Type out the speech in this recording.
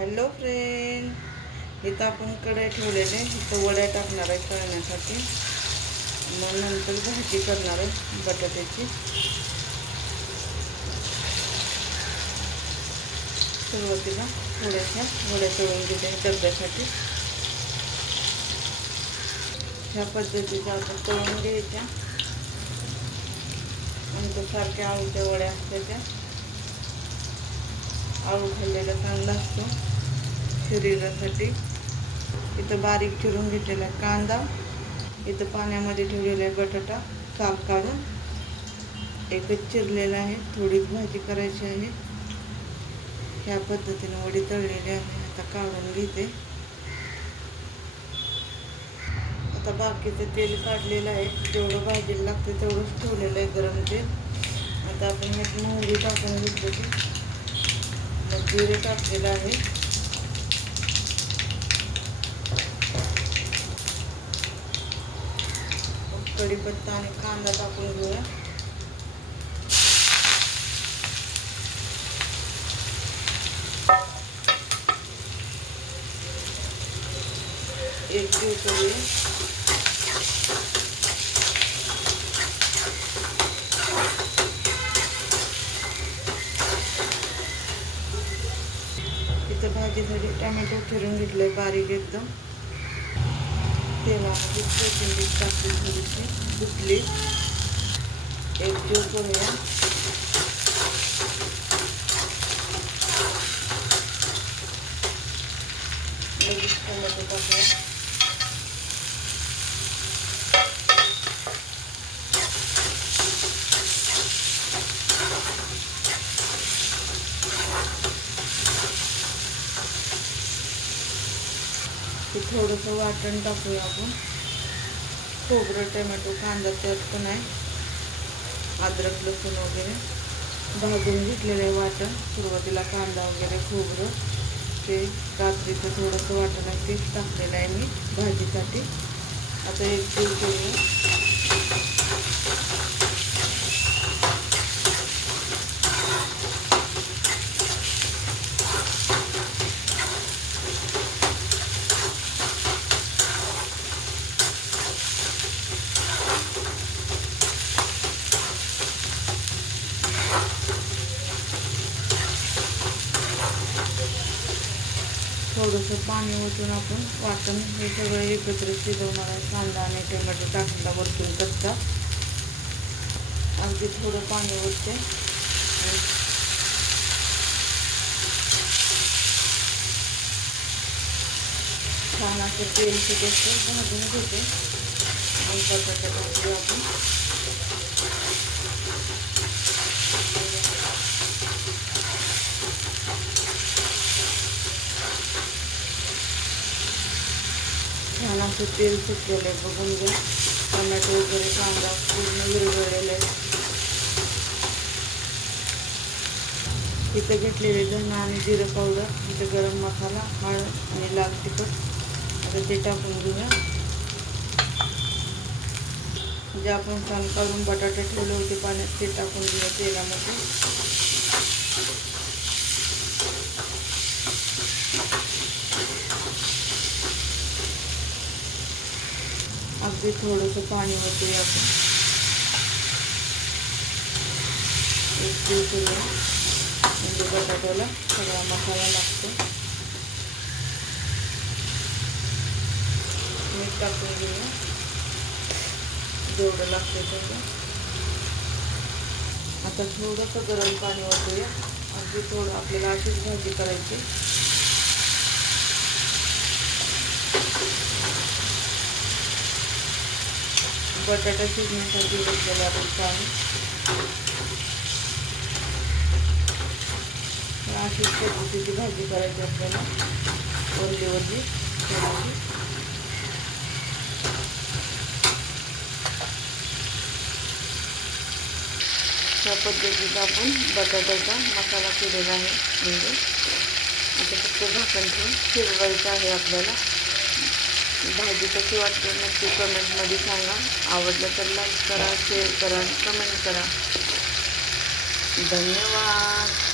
Hello friend, इथं आपण कढई ठेवलेले, इथं वड्या टाकणार आहे तळण्यासाठी. मग नंतर भाजी करणार आहे बटाट्याची. सुरुवातीला थोड्याशा वड्या तळून घेते डब्यासाठी. ह्या पद्धतीच्या आपण तळून घ्यायच्या. नंतर सारख्या आळूच्या वड्या असतात त्या. आळू खाल्लेला चांगला असतो शरीरासाठी. इथं बारीक चिरून घेतलेला कांदा, इथं पाण्यामध्ये ठेवलेला आहे बटाटा साल काढून, एकच चिरलेला आहे. थोडीच भाजी करायची आहे. ह्या पद्धतीने वडी तळलेली आहे. आता काढून घेते. आता बाकीचं तेल काढलेलं आहे, जेवढं भाजीला लागतं तेवढंच ठेवलेलं आहे गरम तेल. आता आपण ह्यात मोहरी टाकून घेतली, मग जिरे टाकलेलं आहे. कढीपत्ता आणि कांदा टाकून घेऊया. एक जीव करूया. इथं भाजीसाठी टोमॅटो चिरून घेतले बारीक एकदम. तेलामध्ये कोथिंबीर टाकली, थोडीशी धुतली. एक जीव करूया. लगेच टोमॅटो टाकूया. ते थोडंसं वाटण टाकूया आपण. खोबरं, टोमॅटो, कांदा त्यात पण आहे. अद्रक, लसूण वगैरे भाजून घेतलेलं वाटण. सुरुवातीला कांदा वगैरे खोबरं ते रात्रीचं थोडंसं वाटण आहे, तेच टाकलेलं आहे मी भाजीसाठी. आता एक जीव करूया. थोडंसं पाणी ओतून आपण वाटण हे सगळं एकत्र शिजवणार आहे. कांदा आणि टोमॅटो टाकला वरतून कच्चा. अगदी थोडं पाणी ओतते. छान असं तेल सुटतं भाजून घेते. मग बटाटा टाकूया आपण. छान असं तेल सुटलेलं आहे, बघून घ्या. टोमॅटो वगैरे कांदा पूर्ण विरघळलेला आहे. इथं घेतलेले धना आणि जिरं पावडर, इथं गरम मसाला, हळद आणि लाल तिखट. आता ते टाकून घेऊया. जे आपण छान काढून बटाटे ठेवले होते पाण्यात ते टाकून घेऊया तेलामध्ये. अगदी थोडंसं पाणी ओतूया आपण. एक जीव करूया, म्हणजे बटाट्याला सगळा मसाला लागतो. मीठ टाकून घेऊया जेवढं लागतं तेवढं. आता थोडंसं गरम पाणी ओतूया. अगदी थोडं, आपल्याला अशीच भाजी करायची. बटाटा शिजण्यासाठी घेतलेलं आपण पाणी. अशीच पद्धतीची भाजी करायची आपल्याला, वरली वरली थोडीशी. ह्या पद्धतीचा आपण बटाट्याचा मसाला केलेला आहे. म्हणजे आता फक्त झाकण ठेवून शिजवायचं आहे आपल्याला. भाजी कशी वाटते नक्की कमेंटमध्ये सांगा. आवडलं तर लाईक करा, शेअर करा, कमेंट करा. धन्यवाद.